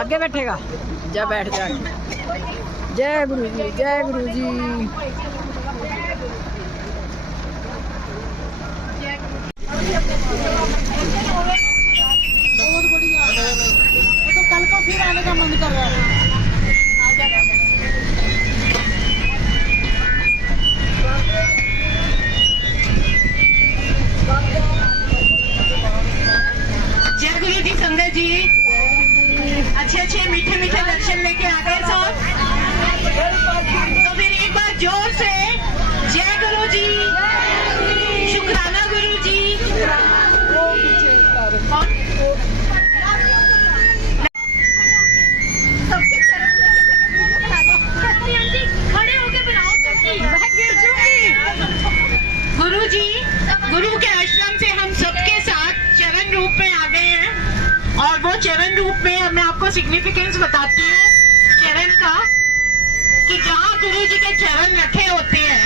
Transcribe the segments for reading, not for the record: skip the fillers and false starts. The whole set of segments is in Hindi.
आगे बैठेगा, जा बैठ जा। जय गुरु जी, जय गुरु जी। तो कल को फिर आने का मन कर रहा है। जय गुरु जी। संगत जी अच्छे मीठे दर्शन लेके आ गए सब। तो फिर एक बार जोर से जय गुरु जी, शुक्राना गुरु जी। खड़े होके बनाओ सबकी, मैं गिर जाऊंगी। गुरु जी, गुरु के आश्रम से हम सबके साथ चरण रूप में आ गए हैं और वो चरण रूप में मैं आपको सिग्निफिकेंस बताती हूँ चरण का, कि जहाँ गुरु जी के चरण रखे होते हैं,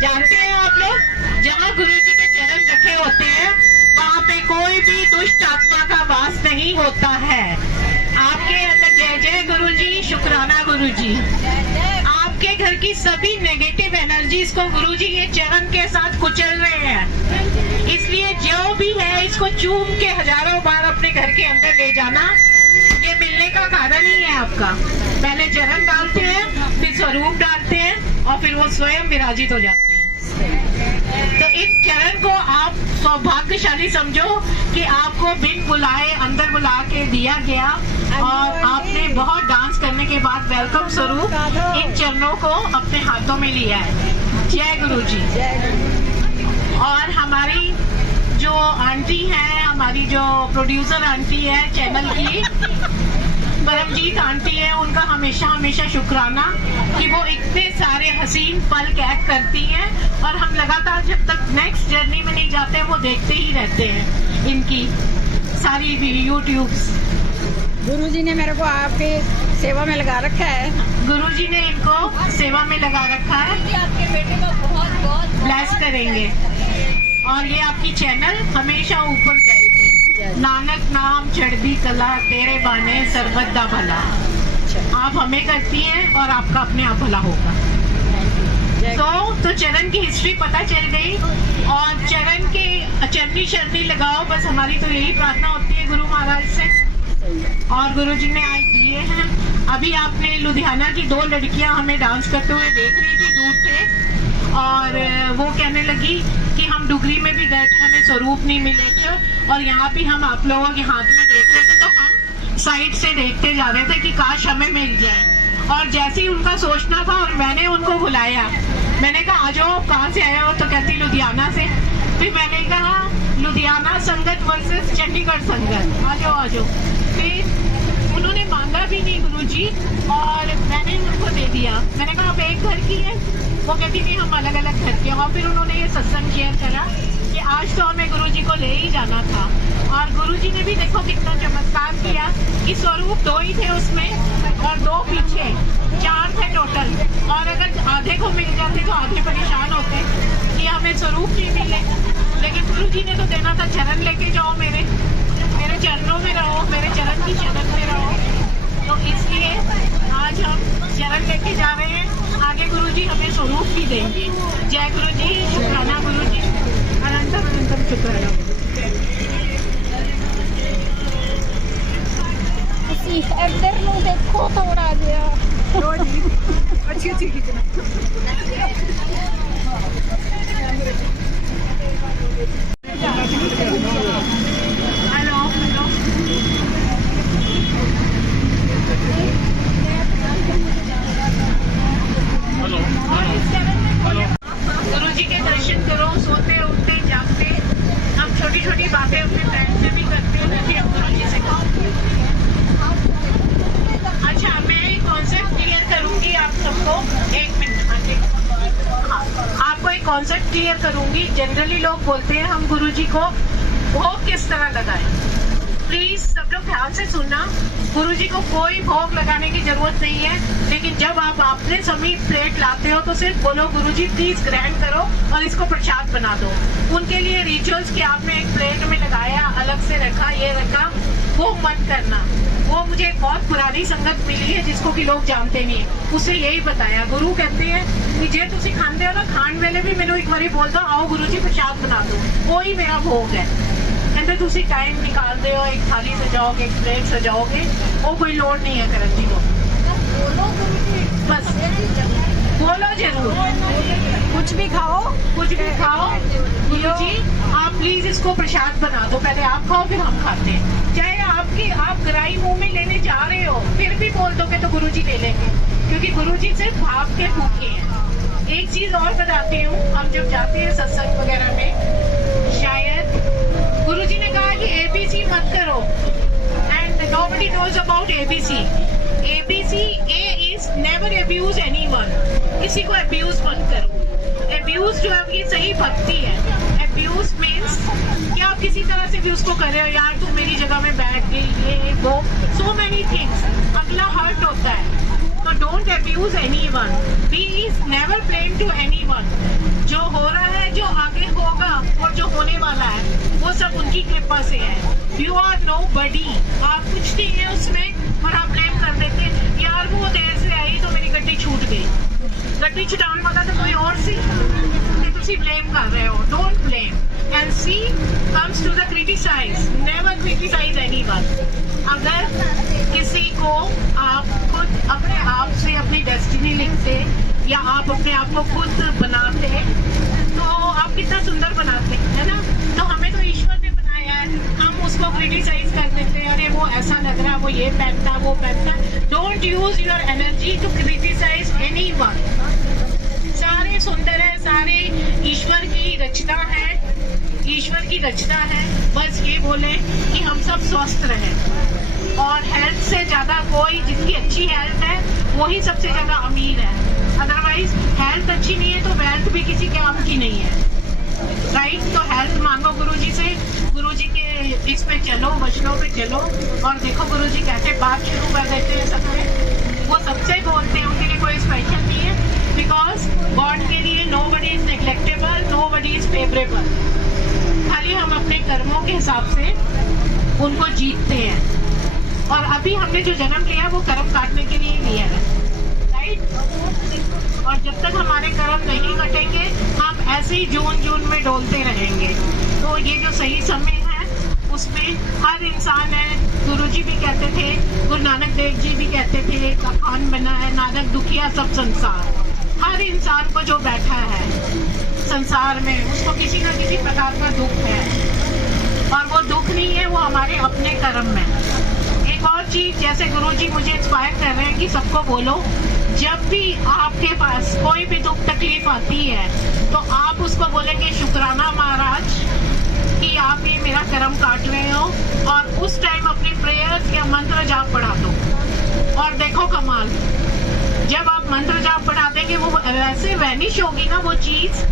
जानते हैं आप लोग, जहाँ गुरु जी के चरण रखे होते हैं वहाँ पे कोई भी दुष्ट आत्मा का वास नहीं होता है। आपके अंदर जय जय गुरु जी, शुक्राना गुरु जी। आपके घर की सभी नेगेटिव एनर्जीज को गुरु जी ये चरण के साथ कुचल रहे हैं। इसलिए जो भी है इसको चूम के हजारों बार अपने घर के अंदर ले जाना। ये मिलने का कारण ही है आपका। पहले चरण डालते हैं, फिर स्वरूप डालते हैं और फिर वो स्वयं विराजित हो जाते हैं। तो इस चरण को आप सौभाग्यशाली समझो कि आपको बिन बुलाए अंदर बुला के दिया गया और आपने बहुत डांस करने के बाद वेलकम स्वरूप इन चरणों को अपने हाथों में लिया है। जय गुरु जी। और हमारी जो आंटी है, हमारी जो प्रोड्यूसर आंटी है चैनल की, परमजीत आंटी है, उनका हमेशा शुक्राना कि वो इतने सारे हसीन पल कैद करती हैं और हम लगातार जब तक नेक्स्ट जर्नी में नहीं जाते वो देखते ही रहते हैं इनकी सारी यूट्यूब्स। गुरुजी ने मेरे को आपके सेवा में लगा रखा है। गुरुजी ने इनको सेवा में लगा रखा है। आपके बेटे को बहुत ब्लेस करेंगे और ये आपकी चैनल हमेशा ऊपर जाएगी। नानक नाम चढ़दी कला, तेरे बाने सर्वत दा भला। आप हमें करती हैं और आपका अपने आप भला होगा। तो चरण की हिस्ट्री पता चल गई और चरण के चरनी शरनी लगाओ, बस हमारी तो यही प्रार्थना होती है गुरु महाराज से। और गुरुजी ने आज दिए हैं। अभी आपने लुधियाना की 2 लड़कियां हमें डांस करते हुए देख रही थी दूर से और वो कहने लगी कि हम डुगरी में भी गए थे, हमें स्वरूप नहीं मिले थे और यहाँ भी हम आप लोगों के हाथ में देख रहे थे, तो हम साइड से देखते जा रहे थे कि काश हमें मिल जाए। और जैसे ही उनका सोचना था और मैंने उनको बुलाया, मैंने कहा आ जाओ, कहाँ से आया हो? तो कहती लुधियाना से। फिर मैंने कहा लुधियाना संगत वर्सेस चंडीगढ़ संगत, आ जाओ। फिर उन्होंने मांगा भी नहीं गुरुजी और मैंने उनको दे दिया। मैंने कहा आप एक घर की है? वो कहती नहीं हम अलग अलग घर के। और फिर उन्होंने ये सत्संग शेयर करा कि आज तो हमें गुरुजी को ले ही जाना था। और गुरुजी ने भी देखो कितना चमत्कार किया कि स्वरूप 2 ही थे उसमें और 2 पीछे, 4 थे टोटल। और अगर आधे को मिल जाते तो आधे परेशान होते कि हमें स्वरूप नहीं मिले। लेकिन गुरुजी ने तो देना था, चरण लेके जाओ, मेरे चरणों में रहो, मेरे चरण की शरण में रहो। तो इसलिए आज हम चरण लेके जा रहे हैं। आगे गुरुजी हमें स्वरूप भी देंगे। जय गुरु जी, शुक्राना गुरु जी, अनंतम शुक्राना। इधर नु देखो थोड़ा जिहा अच्छी खींचना। गुरुजी के दर्शन करो, सोते उठते जागते। हम छोटी छोटी बातें अपने फ्रेंड से भी करते हैं कि हम गुरुजी से अच्छा, मैं एक कॉन्सेप्ट क्लियर करूंगी आप सबको। 1 मिनट। हाँ, आपको एक कॉन्सेप्ट क्लियर करूंगी। जनरली लोग बोलते हैं हम गुरुजी को भोग किस तरह लगाएं। प्लीज सब लोग ध्यान से सुनना। गुरुजी को कोई भोग लगाने की जरूरत नहीं है, लेकिन जब आप अपने समय प्लेट लाते हो तो सिर्फ बोलो गुरुजी प्लीज ग्रहण करो और इसको प्रसाद बना दो। उनके लिए रिचुअल्स कि आपने एक प्लेट में लगाया, अलग से रखा, ये रखा, वो मत करना। वो मुझे एक बहुत पुरानी संगत मिली है जिसको कि लोग जानते नहीं, उसे यही बताया। गुरु कहते हैं कि जे तुसी खाते हो ना, खाण वेले भी मैंने एक बारी बोल दो आओ गुरुजी प्रसाद बना दो, वो ही मेरा भोग है। कहते तुसी टाइम निकाल दे हो, एक थाली सजाओगे, एक प्लेट सजाओगे, वो कोई लोड़ नहीं है करन दी को। बस बोलो जरूर, कुछ भी खाओ, कुछ भी खाओ। गुरुजी आप प्लीज इसको प्रसाद बना दो, पहले आप खाओ फिर हम खाते हैं। चाहे आप गराई मुंह में लेने जा रहे हो फिर भी बोल दोगे तो गुरुजी ले लेंगे, क्योंकि गुरुजी सिर्फ भाव के भूखे हैं। एक चीज और बताती हूँ, हम जब जाते हैं सत्संग वगैरह में, शायद गुरुजी ने कहा कि ABC मत करो, and nobody knows about ABC. ABC, A is never abuse anyone. किसी को abuse मत करो। Abuse जो है ये सही भक्ति है। Abuse means कि आप किसी तरह से भी उसको कर रहे हो, यार तुम मेरी जगह में बैठ गई, ये वो, so many things, अगला हर्ट होता है। तो don't abuse anyone. Be is never blame to anyone. जो हो रहा है, जो आगे होगा और जो होने वाला है, वो सब उनकी कृपा से है। You are nobody. आप कुछ नहीं है उसमें और आप ब्लेम कर देते हैं, यार वो देर से आई तो मेरी गड्डी छूट गई। गड्डी छुटाने वाला तो कोई और सी, तुसी ब्लेम कर रहे हो। Don't blame. And C comes to the criticize. Never criticize anyone. अगर किसी को आप खुद अपने आप से अपनी डेस्टिनी लिखते या आप अपने आप को खुद बनाते तो आप कितना सुंदर बनाते, है ना? तो हमें तो ईश्वर ने बनाया है, हम उसको क्रिटिसाइज कर देते हैं, अरे वो ऐसा लग रहा है, वो ये पहनता, वो पहनता। Don't use your energy to criticise anyone. सारे सुंदर है, सारे ईश्वर की रचना है, ईश्वर की रचना है। बस ये बोले कि हम सब स्वस्थ रहें, और हेल्थ से ज्यादा कोई, जिसकी अच्छी हेल्थ है वही सबसे ज्यादा अमीर है। अदरवाइज हेल्थ अच्छी नहीं है तो वेल्थ भी किसी काम की नहीं है, राइट? तो हेल्थ मांगो गुरुजी से, गुरुजी के इस पे चलो, वचनों पे चलो, और देखो गुरुजी कैसे बात शुरू कर देते हैं सबसे। वो सबसे बोलते हैं, उनके लिए कोई स्पेशल नहीं है, बिकॉज गॉड के लिए nobody is neglectable, nobody is favourable. खाली हम अपने कर्मों के हिसाब से उनको जीतते हैं, और अभी हमने जो जन्म लिया वो कर्म काटने के लिए लिया है, राइट? और जब तक हमारे कर्म नहीं कटेंगे हम ऐसे ही जून में डोलते रहेंगे। तो ये जो सही समय है उसमें हर इंसान है, गुरुजी भी कहते थे, गुरु नानक देव जी भी कहते थे, कहान बना है नानक दुखिया सब संसार। हर इंसान को जो बैठा है संसार में उसको किसी न किसी प्रकार का दुख है, और वो दुख नहीं है, वो हमारे अपने कर्म में। एक और चीज, जैसे गुरुजी मुझे इंस्पायर कर रहे हैं कि सबको बोलो, जब भी आपके पास कोई भी दुख तकलीफ आती है तो आप उसको बोलेंगे शुक्राना महाराज कि आप ये मेरा कर्म काट रहे हो, और उस टाइम अपनी प्रेयर्स या मंत्र जाप पढ़ा दो, और देखो कमाल, जब आप मंत्र जाप पढ़ा देंगे वो वैसे वैनिश होगी ना वो चीज,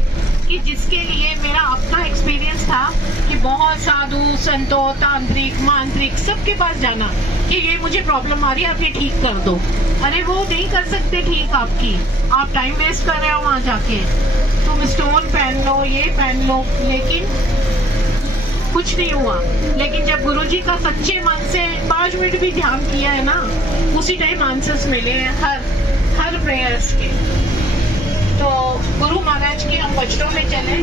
कि जिसके लिए मेरा अपना एक्सपीरियंस था कि बहुत साधु संतों, तांत्रिक, मांत्रिक सबके पास जाना कि ये मुझे प्रॉब्लम आ रही है, आप ये ठीक कर दो। अरे वो नहीं कर सकते ठीक आपकी, आप टाइम वेस्ट कर रहे हो वहां जाके। तुम स्टोन पहन लो, ये पहन लो, लेकिन कुछ नहीं हुआ। लेकिन जब गुरुजी का सच्चे मन से 5 मिनट भी ध्यान किया है ना, उसी टाइम आंसर्स मिले हैं हर प्रेयर्स के। तो गुरु महाराज के हम वचनों में चले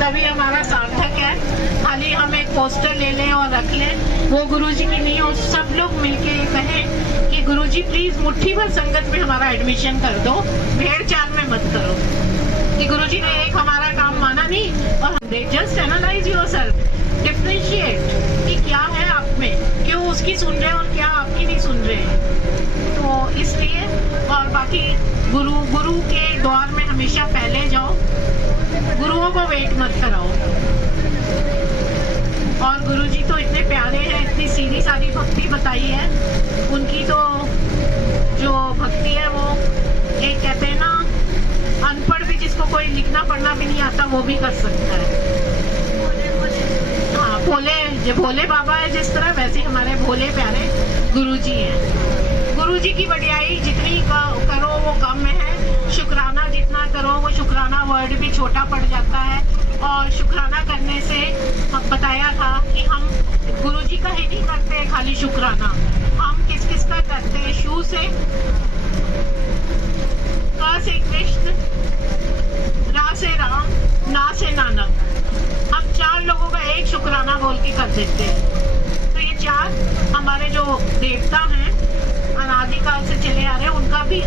तभी हमारा सार्थक है। खाली हम एक पोस्टर ले लें और रख लें, वो गुरुजी की नहीं हो। सब लोग मिलके कहें कि गुरुजी प्लीज मुट्ठी भर संगत में हमारा एडमिशन कर दो, भेड़ चाल में मत करो। कि गुरुजी ने एक हमारा काम माना नहीं, और जस्ट एनालाइज योरसेल्फ, डिफरेंशिएट कि क्या है आप में, क्यों उसकी सुन रहे हैं और क्या आपकी नहीं सुन रहे हैं। तो इसलिए, और बाकी गुरु के द्वार में हमेशा पहले जाओ, गुरुओं को वेट मत कराओ। और गुरुजी तो इतने प्यारे हैं, इतनी सीधी सादी भक्ति बताई है उनकी। तो जो भक्ति है वो, एक कहते हैं ना, अनपढ़ भी जिसको कोई लिखना पढ़ना भी नहीं आता वो भी कर सकता है। हाँ, भोले बाबा है जिस तरह, वैसे हमारे भोले प्यारे गुरुजी हैं। गुरुजी की बढ़ियाई जितनी करो वो कम है। शुक्राना वर्ड भी छोटा पड़ जाता है। और शुक्राना करने से हम बताया था कि हम गुरु जी का ही नहीं करते खाली शुक्राना, हम किस किस का करते हैं। शू से, क से कृष्ण, रा से राम, ना से नानक, हम 4 लोगों का एक शुक्राना बोल के कर देते हैं। तो ये 4 हमारे जो देवता हैं अनादिकाल से चले आ रहे हैं, उनका भी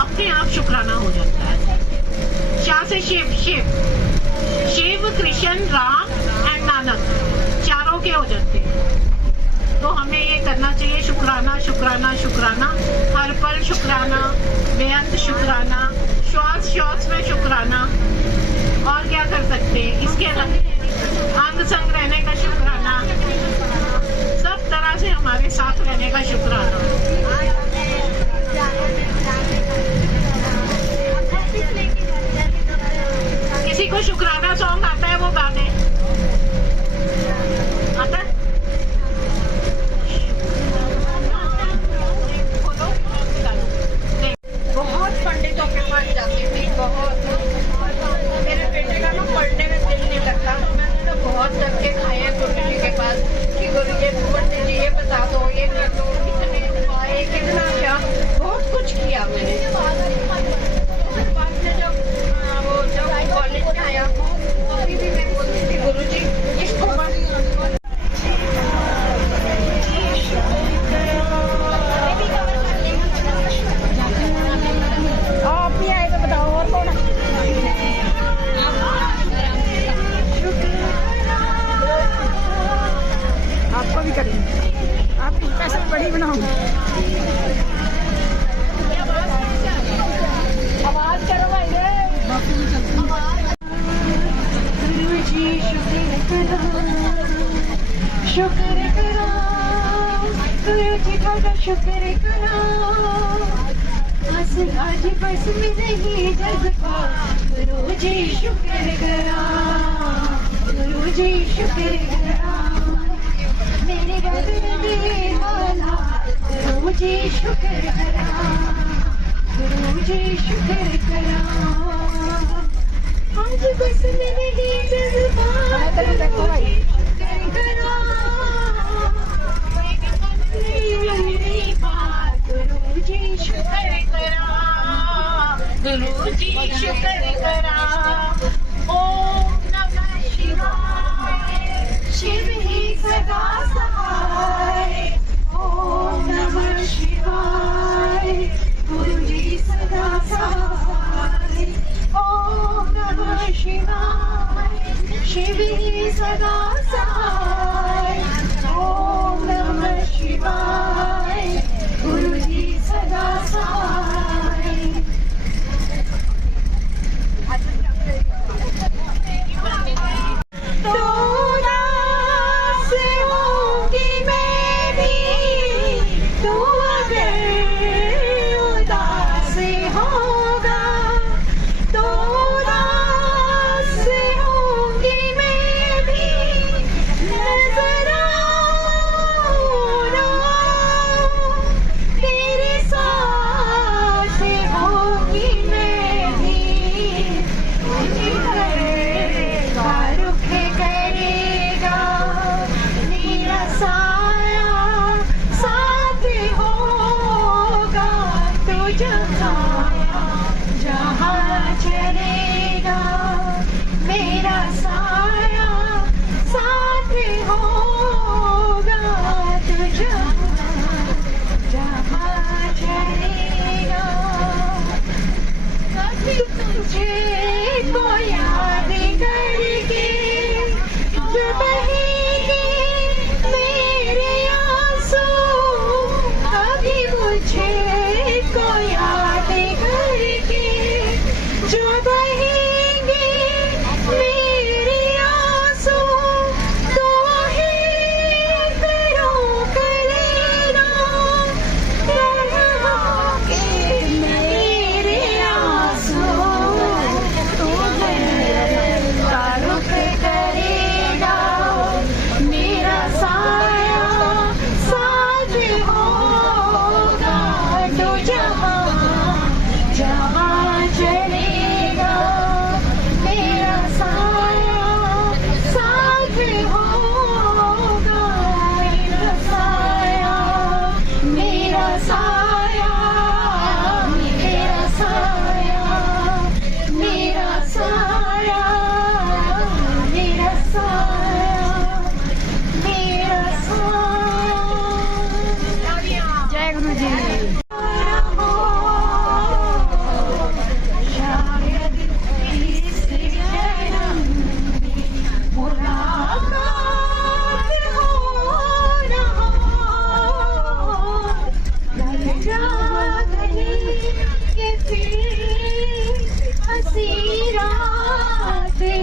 अपने आप शुक्राना हो जाता है। शा से शिव, शिव कृष्ण राम एंड नानक, 4 के हो जाते हैं। तो हमें ये करना चाहिए शुक्राना शुक्राना शुक्राना, हर पल शुक्राना, बेअंत शुक्राना, श्वास में शुक्राना। और क्या कर सकते हैं इसके अलावा अंग संग रहने का शुक्राना, सब तरह से हमारे साथ रहने का शुक्राना। किसी को शुक्राना सॉन्ग आता है वो गा दे, आता है? बहुत पंडितों के पास जाती थी, बहुत। मेरे बेटे का ना पढ़ने में दिल नहीं लगता, तो मैंने तो बहुत धक्के खाए हैं गुरु जी के पास कि गुरु जी पंडित जी ये बता दो, ये कर दो, कितने उपाय, कितना क्या, बहुत कुछ किया मैंने। बाद में जब कॉलेज में आया तो अभी भी मैं बोलती थी गुरु जी इसको आप नहीं आए तो बताओ और कौन? आपको भी करेंगे, आपकी पैसे बड़ी बनाऊंगी। आवाज करो भाई, गुरु जी शुक्र करो, गुरु जी का शुक्र करो, आज बस में नहीं जग को, गुरु जी शुक्र करो, गुरु जी शुक्र करो, मेरे घर वाला गुरु जी शुक्र करो, गुरु जी शुक्र करो, आज बस में नहीं जग को, गुरु जी शुक्र करो, मेरी बात गुरु जी शुक्र करो, गुरु जी शुक्र करो। ओम नमः शिवाय, शिव ही सदा सहाय, ओम नमः शिवाय, गुरु जी सदा सहाय, ओम नमः शिवाय, शिव ही सदा सहाय, ओम नमः शिवाय, गुरु जी सदा सहाय।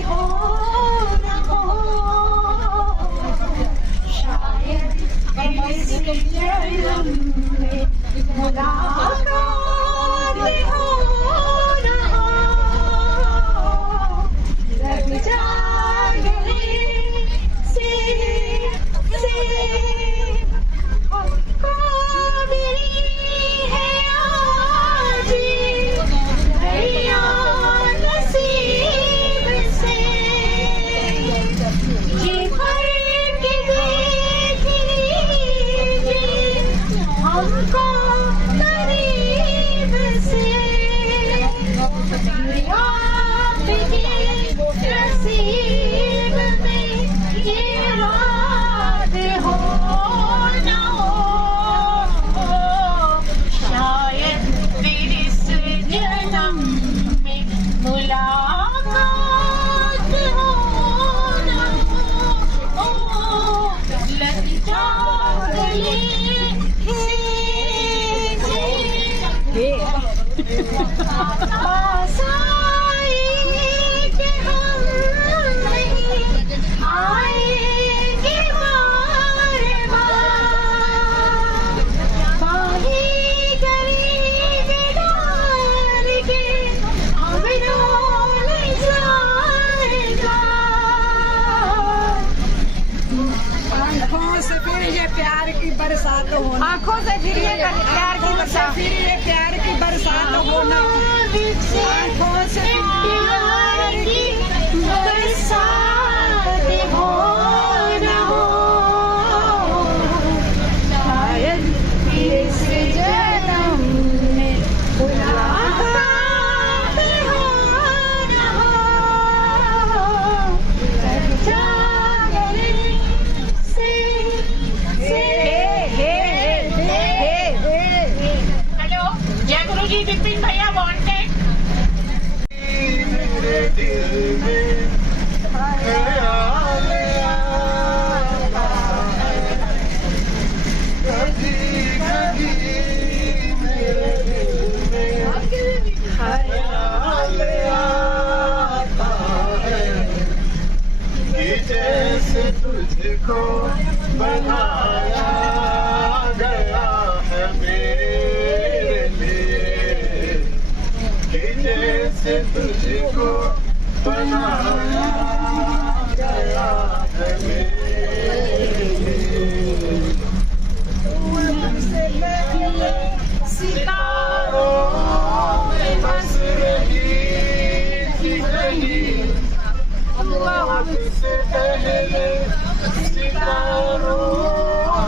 हो न हो, शायद इस जन्म में मुलाकात हो न हो, लग जा गले से हमको मिली है आज भैया नसीब से, जी भर के देख लीजिए हमको करीब से, आपके नसीब में ये रात हो न हो, शायद फिर इस जन्म में मुलाकात हो न हो, लग जा गले से पास आए कि हम नहीं आएंगे बार बार, बाहें करीब डाल के हम डोल जाएगा, आँखों से फिर ये प्यार की बरसात होना, आंखों से फिर ये प्यार की बरसात, फिर ये प्यार की बरसात होना, आँखों से प्यार की बरसात हो न हो, शायद इस जन्म में मुलाकात हो न हो, लग जा गले से हेलो जय गुरु जी विपिन भैया वांटेड। मेरे दिल में ख्याल आता है, कभी कभी मेरे दिल में ख्याल आता है, कि जैसे तुझको बनाया गया है मेरे लिए, कि जैसे तुझको बनाया गया है मेरे लिए, तुझसे पहले सितारों में बस रही थी कहीं, तुझसे पहले सितारों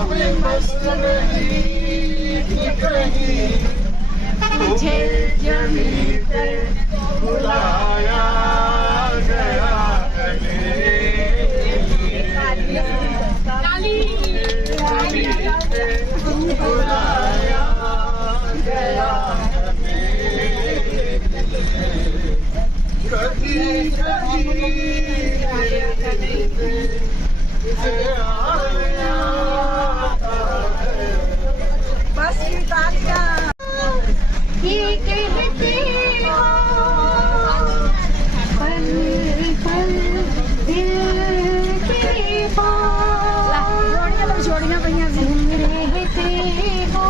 में बस रही थी कहीं, मुझे जमीन पे बुलाया गया है मेरे लिए, जमीन पे बुलाया गया है मेरे लिए, कभी कभी मेरे दिल पे ख्याल आता है, बस तालियां ये कहते हो पल पल दिल के पास जोड़ियां पईयां तुम रहते हो,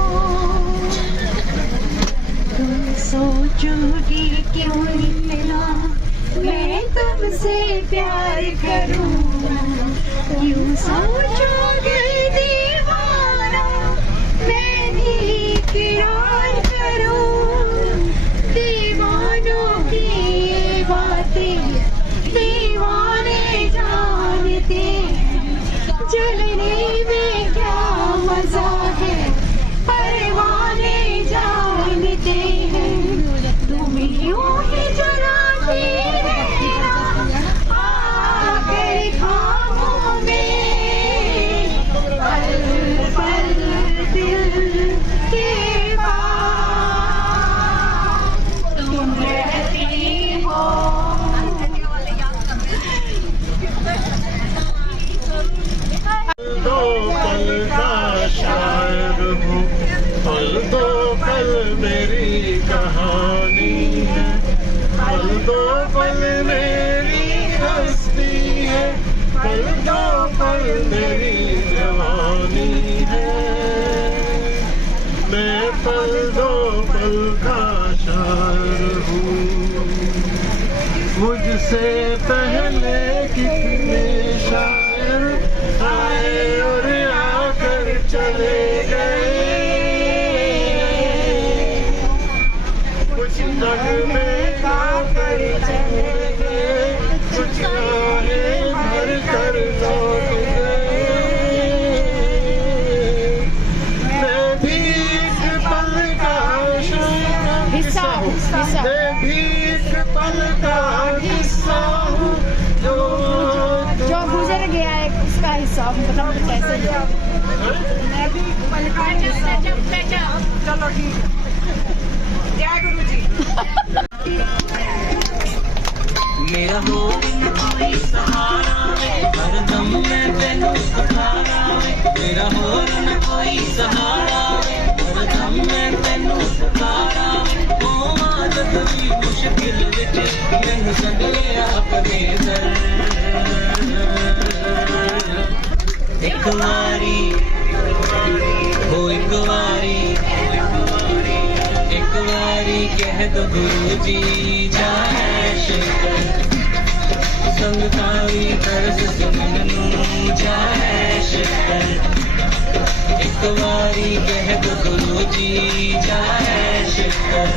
तुम सोचोगे क्यों मिला मैं तुमसे प्यार करूं, क्यों सोचोगे दीवाना मैं भी इकरार करूं, दीवानों की ये बातें दीवाने जानते हैं, जलने में क्या मजा है परवाने जानते हैं, तुम यूं ही जलाते रहना आकर खामों में, पल पल दिल के पास तुम रहती हो, दो पल का शायर हूँ, पल दो पल मेरी कहानी है, पल दो पल मेरी तेरी जवानी है, मैं पल दो पल का शायर हूँ। मुझसे पहले कितने शायर आए और आकर चले गए, कुछ नगमे गाकर चले गए, कुछ गाहें भर कर लौट गए। मैं भी एक पल का हिस्सा हूँ, हिस्सा। मैं भी एक पल का हिस्सा हूँ, जो जो गुजर गया है उसका हिस्सा, मतलब कैसे मैं भी पल का हिस्सा हूँ। चलो ठीक है, जय गुरु जी। मेरा हो कोई सहारा हरदम मैं तेनू पुकारा, मेरा हो न कोई सहारा हरदम मैं तेनू पुकारा। ओ आदत दी मुश्किल विच मैनू सद लिया अपने दर, एक वारी हो एक वारी, एक वारी कह दो गुरु जी जाए शिकर, संग तारी तरस सुमनू जाए शिकर। एक वारी कह दो गुरु जी जाए शिकर,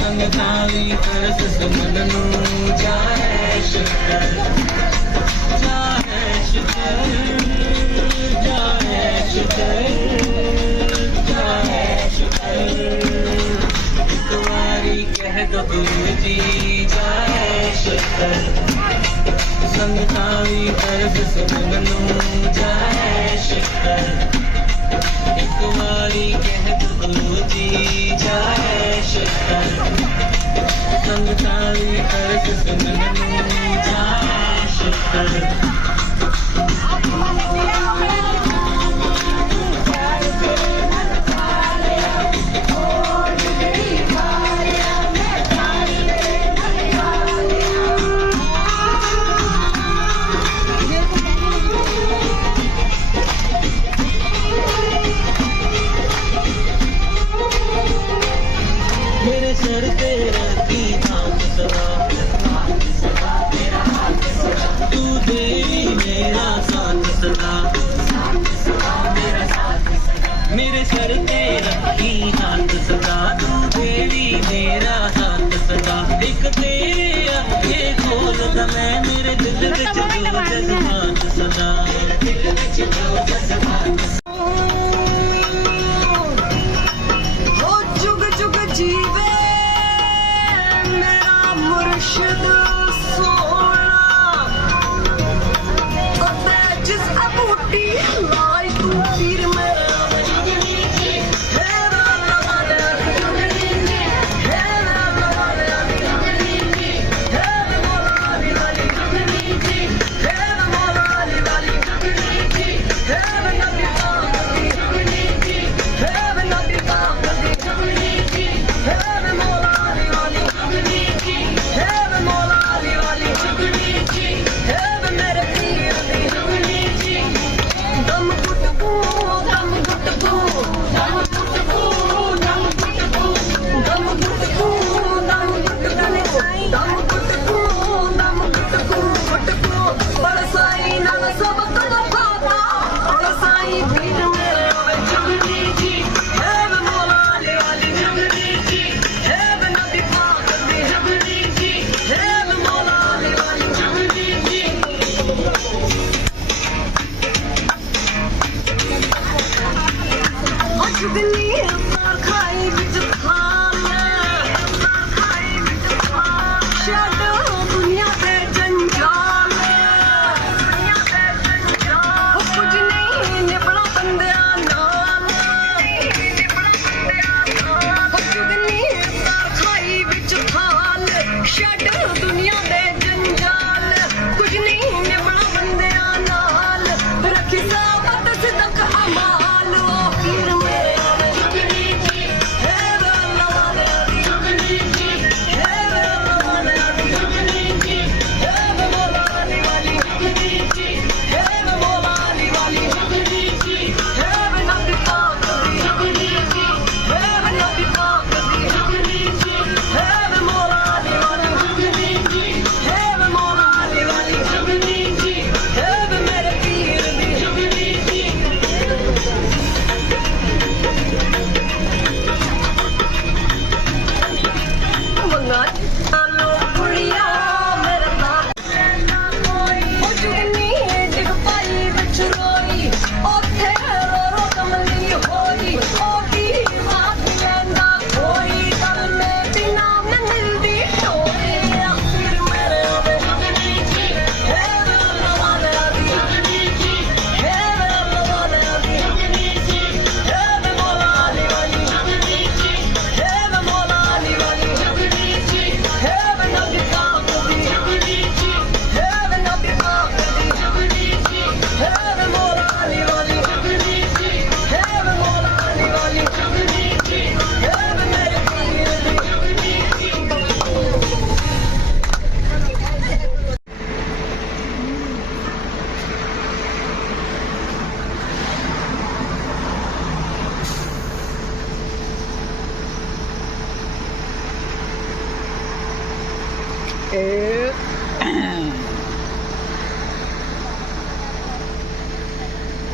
संग तारी तरस सुमनू जाए शिकर, जाए शिकर, जाए शिकर, जाए शिकर। एक वारी कह दो गुरु जी जाए शिकर, संग तारी तरस सुमनू जाए शिकर। एक वारी कह दो गुरु जी जाए शिकर, संग तारी तरस सुमनू जाए शिकर। मेरे सर पे रखी हाथ सदा, तू देवी मेरा साथ सदा, मेरे सर पे रखी हाथ सदा, तू देवी मेरा हाथ सदा। एक तेरे आगे खोल दा मैं मेरे दिल विच जो जज्बात सदा, दिल विच जो जज्बात हो जुग जुग जीवे मेरा मुर्शिद सोना, अबे जिस बूटी लाई तू पीर मेरा दम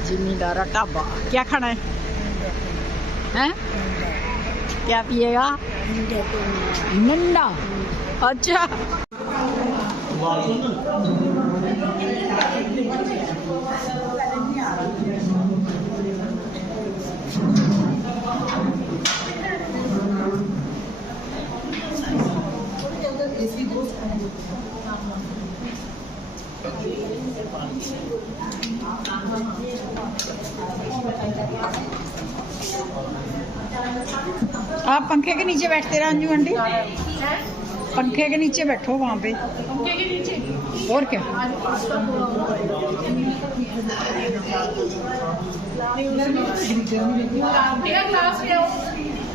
जिमीदारा ढाबा। क्या खाना है? हैं? क्या पिएगा? नंडा। अच्छा। आप पंखे के नीचे बैठते रहो अंजू आंटी, पंखे के नीचे बैठो वहाँ पे। पंखे के नीचे और क्या? क्लास ले आओ।